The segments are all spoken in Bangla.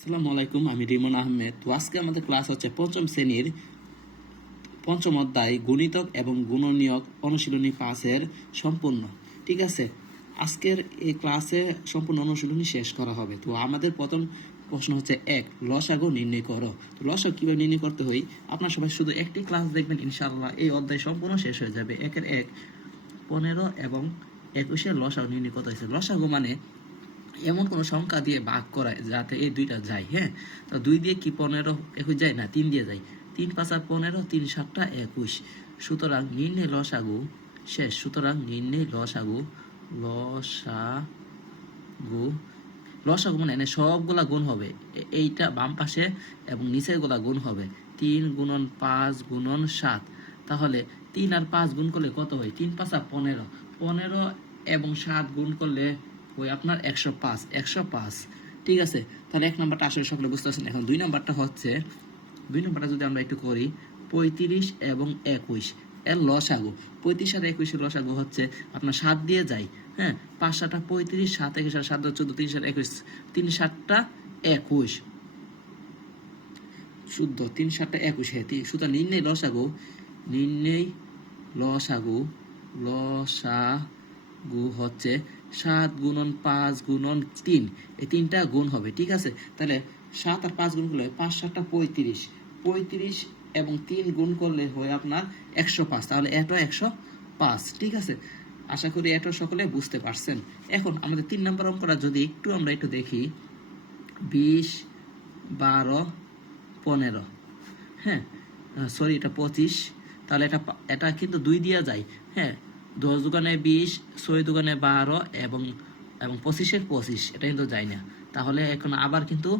আসসালামু আলাইকুম, আমি রিমন আহমেদ। তো আজকে আমাদের ক্লাস হচ্ছে পঞ্চম শ্রেণীর পঞ্চম অধ্যায় গণিতক এবং গুণনীয়ক অনুশীলনী 5-এর সম্পূর্ণ। ঠিক আছে, আজকের এই ক্লাসে সম্পূর্ণ অনুশীলনী শেষ করা হবে। তো আমাদের প্রথম প্রশ্ন হচ্ছে লসাগু নির্ণয় করো। তো লসাগু কীভাবে নির্ণয় করতে হয়, আপনার সবাই শুধু একটি ক্লাস দেখবেন, ইনশাআল্লাহ এই অধ্যায় সম্পূর্ণ শেষ হয়ে যাবে। 15 এবং 21-এর লসাগু নির্ণয় করতে হয়েছে। লসাগু মানে এমন কোনো সংখ্যা দিয়ে ভাগ করা যাতে এই দুইটা যায়। হ্যাঁ, তো 2 দিয়ে কি 15 21 যায় না, 3 দিয়ে যায়। 3 5 15, 3 7 21। সুতরাং নির্ণয় লসাগু শেষ। সুতরাং নির্ণয় লসাগু লসাগু লসাগু মানে এনে সবগুলা গুণ হবে, এইটা বাম পাশে এবং নিচের গুলা গুণ হবে। 3 গুণন 5 গুণন 7। তাহলে 3 আর 5 গুণ করলে কত হয়? 3 5 15, 15 এবং 7 গুণ করলে ওই আপনার 105। ঠিক আছে, তাহলে 1 নাম্বারটা আসলে সকলে বুঝতে পারছেন। এখন 2 নাম্বারটা হচ্ছে, 2 নাম্বারটা যদি আমরা একটু করি, 35 এবং 21 এর লসাগু। 35 আর 21 এর লসাগু হচ্ছে আপনার 7 দিয়ে যায়। হ্যাঁ, 5 7 35, 7 21 7 14, 3 7 21, 3 7 21 শুদ্ধ, 3 7 21। হ্যাঁ, সুতরাং নির্ণয় লসাগু লসাগু হচ্ছে 7 গুণন 5 গুণন 3, এই 3টা গুণ হবে। ঠিক আছে, তাহলে 7 আর 5 গুণ করলে 5 7 35, 35 এবং 3 গুণ করলে হয় আপনার 105। তাহলে এটা 105। ঠিক আছে, আশা করি এটা সকলে বুঝতে পারছেন। এখন আমাদের 3 নম্বর অঙ্কটা যদি আমরা একটু দেখি, 20 12 15। হ্যাঁ, সরি, এটা 25। তাহলে এটা কিন্তু 2 দিয়া যায়। হ্যাঁ, 10 দুগুণে 20, 6 দুগুণে 12 এবং 25-এর 25, এটা কিন্তু যায় না। তাহলে এখন আবার কিন্তু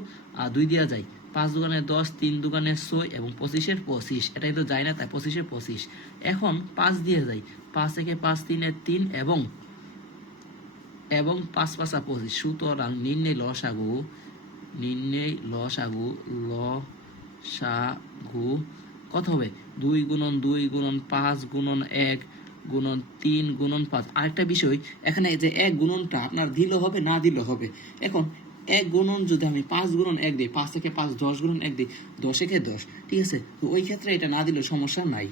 2 দিয়া যায়। 5 দুগুণে 10, 3 দুগুণে 6 এবং 25-এর 25, এটা কিন্তু যায় না, তাই 25-এর 25। এখন 5 দিয়ে যায়, 5 থেকে 5 3 3 এবং 5 5 25। সুতরাং নির্ণয় লসাগু কত হবে? 2 গুণন 2 গুণন 5 গুণন 1 গুণন 3 গুণন 5। আরেকটা বিষয়, এখানে যে 1 গুণনটা আপনার দিলে হবে না দিলে হবে। এখন 1 গুণন যদি আমি 5 গুণন 1 দিই, 5 থেকে 5 10 গুণন 1 দিই, 10 একে 10। ঠিক আছে, তো ওই ক্ষেত্রে এটা না দিলে সমস্যা নাই।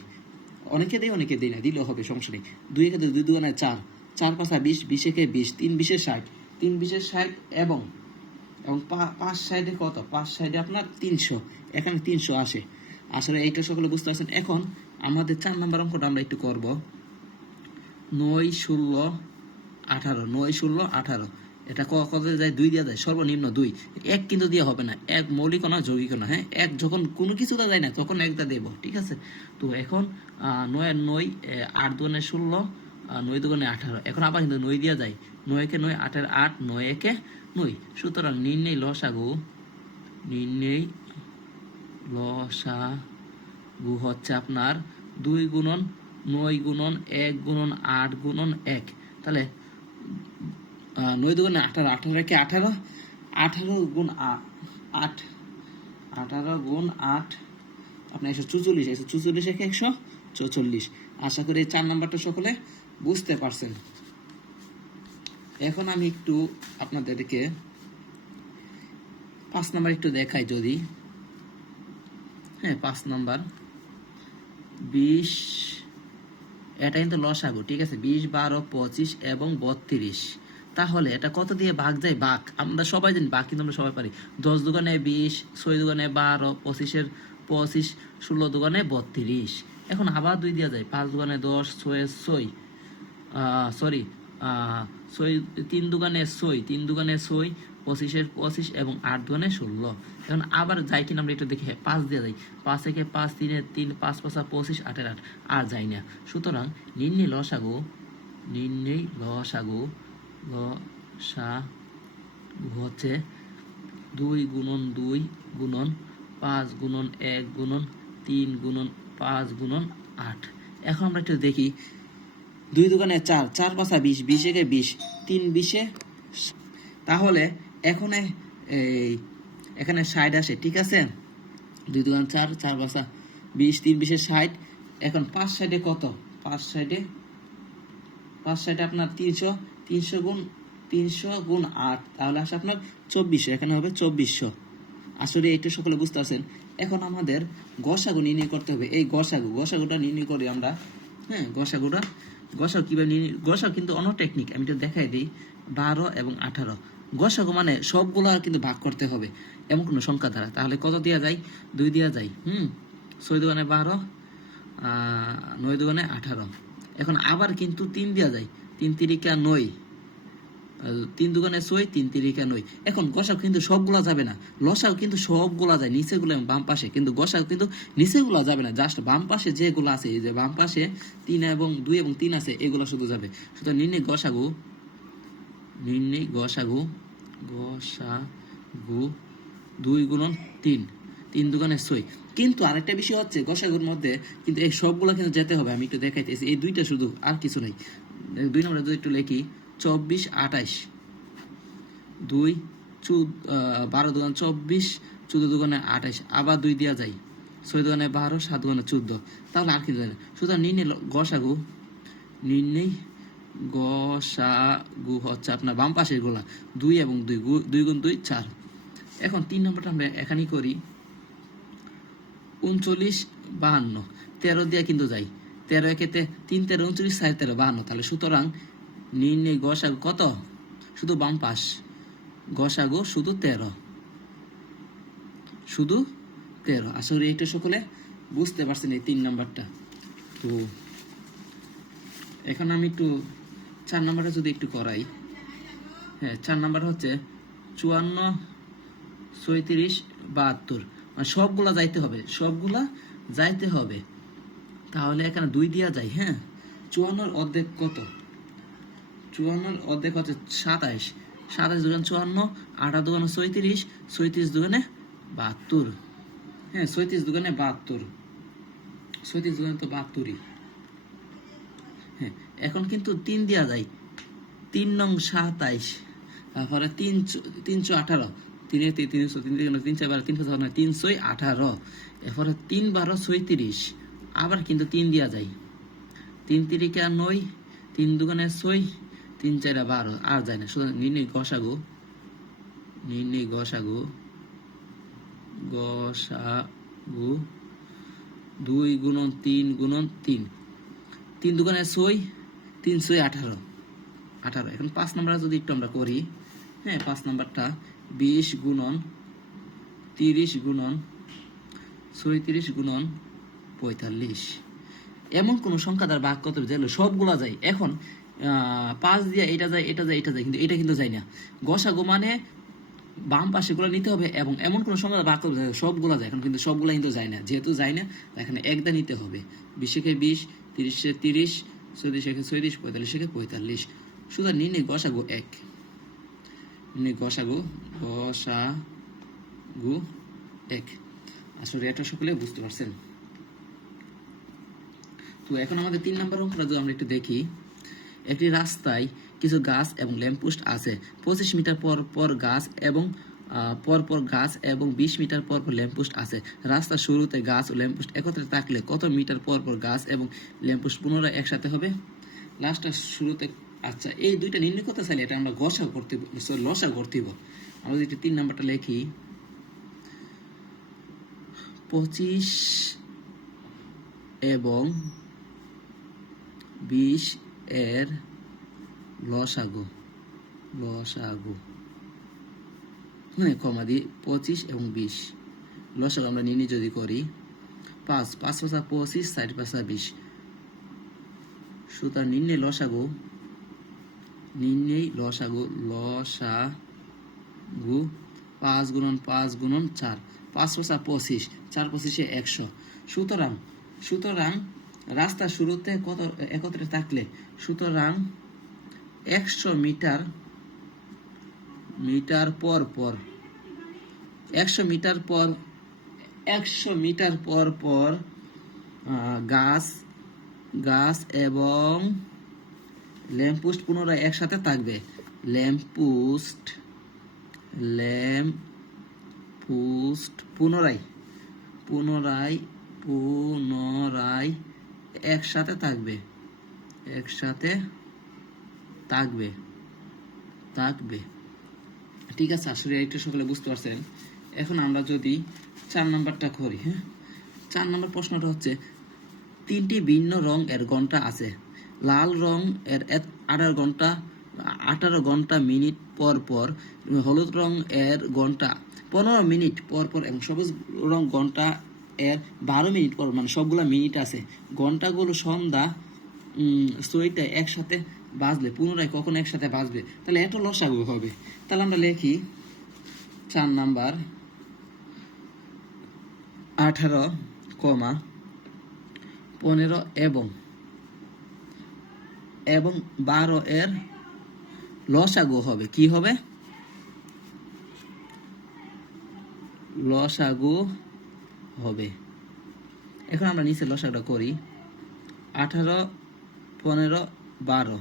অনেকে দেয় অনেকে দেয় না, দিলেও হবে, সমস্যা নেই। 2 একে 2 দুগুণে 4, 4 5 20, 20 একে 20, 3 20 60, 3 20 60 এবং 5 সাইডে কত? 5 সাইডে আপনার 300, এখানে 300 আসে। আসলে এইটা সকলে বুঝতে পারছেন। এখন আমাদের 4 নম্বর অঙ্কটা আমরা একটু করব। 9 16 18, 9 16 18। এটা কত যায়? 2 দিয়ে যায়, সর্বনিম্ন 2। 1 কিন্তু দিয়ে হবে না, 1 মৌলিক না যৌগিক না। হ্যাঁ, 1 যখন কোনো কিছুতে যায় না তখন 1 দেব। ঠিক আছে, তো এখন 9 আর 9, 8 দুগুণে 16, 9 দুগুণে 18। এখন আবার কিন্তু 9 দিয়ে যায়, 9 একে 9, 8 এর 8, 9 একে 9। সুতরাং নির্ণয় লসাগু হচ্ছে আপনার 2 গুণন 9 গুণন 1 গুণন 8 গুণন 1। তাহলে 9 দুগুণে 18, 18 একে 18, 18 গুণ 8, 18 গুণ 8 আপনার 144, 144 একে 144। আশা করি 4 নাম্বারটা সকলে বুঝতে পারছেন। এখন আমি একটু আপনাদেরকে 5 নাম্বার একটু দেখাই যদি। হ্যাঁ, 5 নাম্বার 20, এটা কিন্তু লসাগু। ঠিক আছে, 20 12 25 এবং 32। তাহলে এটা কত দিয়ে ভাগ যায়? ভাগ আমরা সবাই জানি, ভাগ কিন্তু আমরা সবাই পারি। 10 দুগুণে 20, 6 দুগুণে 12, 25-এর 25, 16 দুগুণে 32। এখন আবার 2 দিয়ে যায়, 5 দুগুণে 10, 6 6, সরি 3 দুগুণে 6, 3 দুগুণে 6, 25-এর 25 এবং 8 দুগুণে 16। এখন আবার যাই কিনা আমরা একটু দেখি। 5 দিয়ে যাই, 5 থেকে 5 3 3, 5 5 25, 8 8 আর যাই না। সুতরাং নির্ণয় লসাগু হচ্ছে 2 গুণন 2 গুণন 5 গুণন 1 গুণন 3 গুণন 5 গুণন 8। এখন আমরা একটু দেখি, 2 দুগুণে 4, 4 5 20, 20 একে 20, 3 20-এ। তাহলে এখানে 60 আসে। ঠিক আছে, 2 দুগুণ 4, 4 5 20, 3 20-এ 60। এখন 5 সাইডে কত? 5 সাইডে আপনার 300, 300 গুণ 8, তাহলে আসে আপনার 2400। এখানে হবে 2400। আসলে এটা সকলে বুঝতে পারছেন। এখন আমাদের গসাগু নির্ণয় করতে হবে। এই গসাগুটা নির্ণয় করি আমরা। হ্যাঁ, গসাগু কিভাবে গসাগু কিন্তু অন্য টেকনিক, আমি তো দেখাই দিই। 12 এবং 18 গসাগু মানে সবগুলা কিন্তু ভাগ করতে হবে এমন কোনো সংখ্যা দ্বারা। তাহলে কত দেওয়া যায়? 2 দেওয়া যায়। 6 দুগুণে 12, 9 দুগুণে 18। এখন আবার কিন্তু 3 দেওয়া যায়। 3 তিরিকা 9, 3 দুগুণে 6, 3 তিরিকা 9। এখন গসাগু কিন্তু সবগুলা যাবে না, লসাগু কিন্তু সবগুলা যায়, নিচেগুলো এবং বাম পাশে। কিন্তু গসাগু কিন্তু নিচেগুলা যাবে না, জাস্ট বাম পাশে যেগুলো আছে, এই যে বাম পাশে 3 এবং 2 এবং 3 আছে, এগুলো শুধু যাবে। সুতরাং নির্ণয় গসাগু 2 গুণন 3, 3 দুগুণে 6। কিন্তু আরেকটা বিষয় হচ্ছে গসাগুর মধ্যে কিন্তু এই সবগুলো কিন্তু যেতে হবে। আমি একটু দেখাইতেছি, এই দুইটা শুধু, আর কিছু নাই। 2 নম্বরে যদি একটু লিখি, 24 28, 2 12 দুগুণ 24, 14 দুগুণে 28, আবার 2 দেওয়া যায়, 6 দুগুণে 12, 7 দুগুণে 14। তাহলে আর কিছু যায় না। সুতরাং গসাগু হচ্ছে আপনার বাম পাশের গোলা 2 এবং 2, 2 গুণ 2 4। এখন 3 নম্বরটা আমরা এখানেই করি। 39 52, 13 দিয়ে কিন্তু যাই। 13 একেতে 3 13 39, 4 13 52। তাহলে সুতরাং নির্ণয় গসাগু কত? শুধু বাম পাশ, গসাগু শুধু 13, শুধু 13। আসলে এইটা সকলে বুঝতে পারছেন এই 3 নাম্বারটা। তো এখন আমি একটু 4 নাম্বারটা যদি একটু করাই। হ্যাঁ, 4 নাম্বার হচ্ছে 54 36 72, মানে সবগুলা যাইতে হবে। তাহলে এখানে 2 দেওয়া যায়। হ্যাঁ, 54 অর্ধেক কত? 54 অর্ধেক হচ্ছে 27, 27 দুগুণ 54, 18 দুগুণ 36, 36 দুগুণে 72। হ্যাঁ, 36 দুগুণে 72, 36 দুগুণে তো 72ই। হ্যাঁ, এখন কিন্তু 3 দেওয়া যায়। 3 নং 27, তারপরে 318, 3 300, 3 3 4 12, 3 4 9, 318। এরপরে 3 12 36, আবার কিন্তু 3 দেওয়া যায়। 3 তিরিকা 9, 3 দুগুণে 6, 3 4 12, আর যায় না। সুতরাং নির্ণয় গসাগু 2 গুণন 3 গুণন 3, 3 দুগুণে 6, 3 6 18। এখন 5 নাম্বার যদি একটু আমরা করি। হ্যাঁ, 5 নাম্বারটা 20 গুণন 30 গুণন 36 গুণন 45। এমন কোন সংখ্যা দ্বারা ভাগ করতে হবে যেগুলো সবগুলা যায়। এখন 5 দিয়ে এটা যায়, কিন্তু এটা কিন্তু যায় না। গসাগু মানে বাম পাশে গুলো নিতে হবে এবং এমন কোন সংখ্যা দ্বারা ভাগ করতে হবে সবগুলা যায়। এখন কিন্তু সবগুলা কিন্তু যায় না, যেহেতু যায় না এখানে একটা নিতে হবে। 20 একে 20, 30 এ 30, 34 একে 34, 45 একে 45। সুতরাং নির্ণয় গসাগু 1। গসাগু 1। আসলে এটা সকলে বুঝতে পারছেন। তো এখন আমাদের 3 নম্বর অঙ্কটা যদি আমরা একটু দেখি। একটি রাস্তায় কিছু গাছ এবং ল্যাম্পপোস্ট আছে। 25 মিটার পর গাছ এবং 20 মিটার পর ল্যাম্পপোস্ট আছে। রাস্তার শুরুতে গাছ ও ল্যাম্পপোস্ট একত্রে থাকলে কত মিটার পর গাছ এবং ল্যাম্পপোস্ট পুনরায় একসাথে হবে? লাস্টটা শুরুতে। আচ্ছা, এই দুইটা নির্ণয় করতে চাইলে এটা আমরা লসাগু করতে হইব। আমরা যদি 3 নাম্বারটা লিখি, 25 এবং 20 এর লসাগু, হ্যাঁ, কমা দিয়ে 25 এবং 20 লসাগু আমরা নির্ণয় যদি করি, 5 5 5 25, 4 5 20। সুতরাং নির্ণয় লসাগু 5 গুণন 5 গুণন 4, 5 5 25, 4 25 100। সুতরাং রাস্তার শুরুতে কত একত্রে থাকলে, সুতরাং 100 মিটার পর 100 মিটার পর গাছ এবং ল্যাম্পপোস্ট পুনরায় একসাথে থাকবে। ল্যাম্পপোস্ট পুনরায় একসাথে থাকবে। ঠিক আছে, আসলে এটা সকলে বুঝতে পারছেন। এখন আমরা যদি 4 নাম্বারটা করি, হ্যাঁ 4 নাম্বার প্রশ্নটা হচ্ছে 3টি ভিন্ন রং এর ঘন্টা আছে। লাল রং এর 18 ঘন্টা মিনিট পর পর, হলুদ রং এর ঘন্টা 15 মিনিট পর পর এবং সবুজ রং ঘন্টা এর 12 মিনিট পর, মানে সবগুলা মিনিট আছে। ঘন্টাগুলো সন্ধ্যা 6টায় একসাথে বাজলে পুনরায় কখন একসাথে বাজবে? তাহলে এত লসাগু হবে। তাহলে আমরা লিখি 4 নাম্বার 18, 15 এবং 12 এর লসাগু হবে। কি হবে? লসাগু হবে। এখন আমরা নিচে লসাগুটা করি। 18, 15, 12।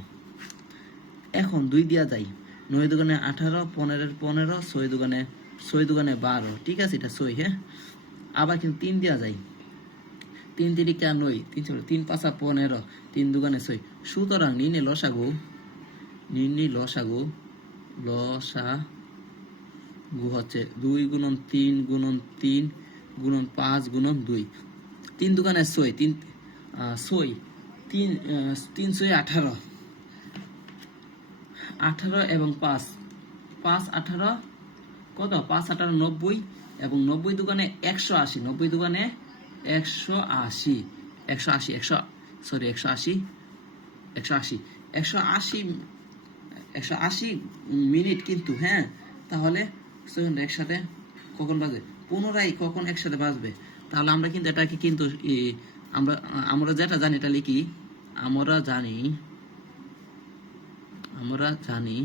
এখন 2 দিয়া যায়। 9 দুগুণে 18, 15 15, 6 দুগুণে 12। ঠিক আছে, এটা 6। হ্যাঁ, আবার কিন্তু 3 দেওয়া যায়। 3 তিরিকা 9, 3 পাঁচা 15, 3 দুগুণে 6। সুতরাং নির্ণয় লসাগু হচ্ছে 2 গুণন 3 গুণন 3 গুণন 5 গুণন 2। 3 দুগুণে 6, 3 6 18, 18 এবং 5 18 কত? 5 18 90 এবং 90 দুগুণে 180, 90 দুগুণে 180, 180 মিনিট কিন্তু। হ্যাঁ, তাহলে একসাথে কখন বাজবে? পুনরায় কখন একসাথে বাজবে? তাহলে আমরা কিন্তু এটাকে কিন্তু আমরা যেটা জানি এটা লিখি। আমরা জানি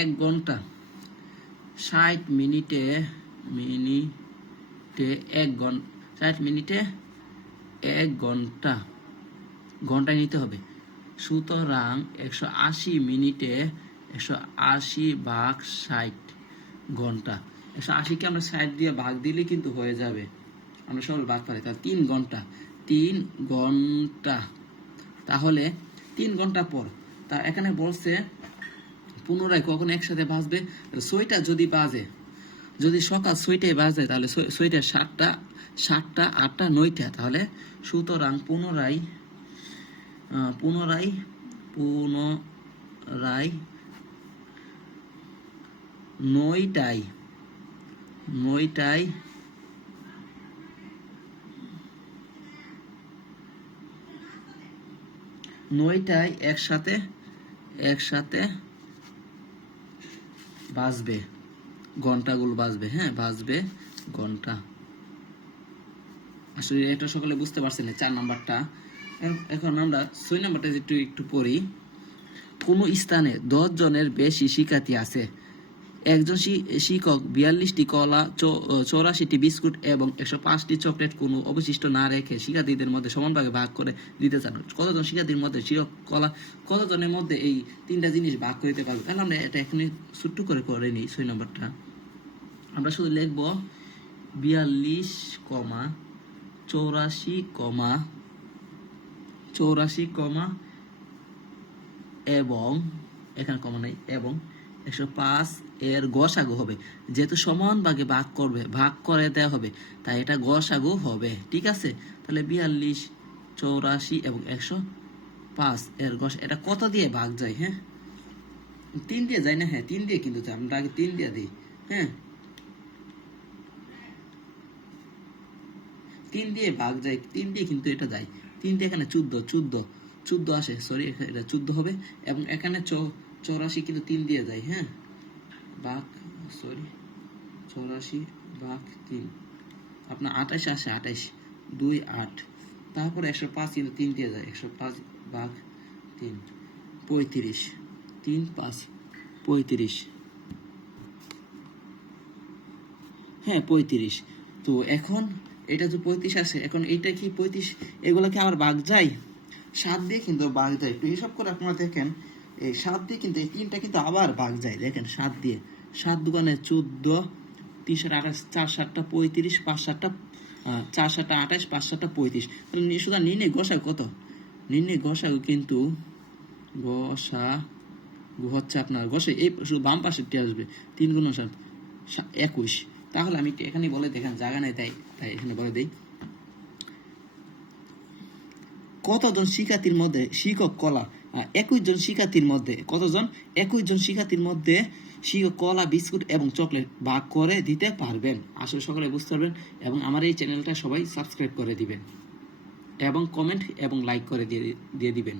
1 ঘন্টা 60 মিনিটে 60 মিনিটে 1 ঘন্টা ঘন্টায় নিতে হবে। সুতরাং 180 মিনিটে 180 ভাগ 60 ঘন্টা। 180কে আমরা 60 দিয়ে ভাগ দিলে কিন্তু হয়ে যাবে। আমরা সবাই ভাগ পারি। তাহলে 3 ঘন্টা। তাহলে 3 ঘন্টা পর, তা এখানে বলছে পুনরায় কখন একসাথে বাজবে? 6টা যদি বাজে, যদি সকাল 6টায় বাজে, তাহলে 6টা 7টা 8টা 9টা। তাহলে সুতরাং পুনরায় 9টায় একসাথে বাজবে, ঘন্টাগুলো বাজবে। হ্যাঁ, বাজবে ঘন্টা। আসলে এটা সকলে বুঝতে পারছেন 4 নাম্বারটা। এখন আমরা 6 নাম্বারটা একটু পড়ি। কোন স্থানে 10 জনের বেশি শিক্ষার্থী আছে। একজন শিক্ষক 42টি কলা, 84টি বিস্কুট এবং 105টি চকলেট কোনো অবশিষ্ট না রেখে শিক্ষার্থীদের মধ্যে সমানভাবে ভাগ করে দিতে চান। কতজন শিক্ষার্থীর মধ্যে কতজনের মধ্যে এই 3টা জিনিস ভাগ করে দিতে পারবে? তাহলে আমরা এটা এখনই ছোট্ট করে নিই। 6 নম্বরটা আমরা শুধু লিখব 42, 84, এবং এখানে কমা নাই, এবং 105 এর গসাগু হবে। যেহেতু সমান ভাগে ভাগ করে দেওয়া হবে, তাই এটা গসাগু হবে। ঠিক আছে, তাহলে 42, 84 এবং 105 এর গস, এটা কত দিয়ে ভাগ যায়? হ্যাঁ, 3 দিয়ে যায় না? হ্যাঁ, 3 দিয়ে কিন্তু যায়। আমরা আগে 3 দিয়ে দিই। হ্যাঁ, 3 দিয়ে ভাগ যায়, 3 দিয়ে কিন্তু এটা যায়। 3 দিয়ে এখানে 14 আসে, সরি, এটা 14 হবে। এবং এখানে 84 কিন্তু 3 দিয়ে যায়। হ্যাঁ, ভাগ, সরি, 84 ভাগ 3, আপনার 28 আসে, 28, 2, 8। তারপরে 105 কিন্তু 3 দিয়ে যায়, 105 ভাগ 3, 35, 3, 5, 35। হ্যাঁ, 35। তো এখন এটা যে 35 আসে, এখন এইটা কি 35, এগুলোকে আবার ভাগ যায় 7 দিয়ে, কিন্তু ভাগ যায়। একটু হিসাব করে আপনারা দেখেন, এই 7 দিয়ে কিন্তু এই 3টা কিন্তু আবার ভাগ যায়। দেখেন 7 দিয়ে, 7 দুগুণে 14, 3 7 28, 4 7 35, 5 7 4 7 28, 5 7 35। তাহলে শুধু নির্ণয় গসাগু কত? নির্ণয় গসাগু কিন্তু গসাগু হচ্ছে আপনার গসে এই শুধু বাম পাশেরটি আসবে। 3 গুণ 7, 21। তাহলে আমি এখানে বলে দেখেন জায়গা নেই, তাই এখানে বলে দেই কতজন শিক্ষার্থীর মধ্যে শিক্ষক কলা 21 জন শিক্ষার্থীর মধ্যে কতজন 21 জন শিক্ষার্থীর মধ্যে শিক্ষক কলা বিস্কুট এবং চকলেট ভাগ করে দিতে পারবেন। আসলে সকলে বুঝতে পারবেন এবং আমার এই চ্যানেলটা সবাই সাবস্ক্রাইব করে দিবেন এবং কমেন্ট এবং লাইক করে দিয়ে দিবেন।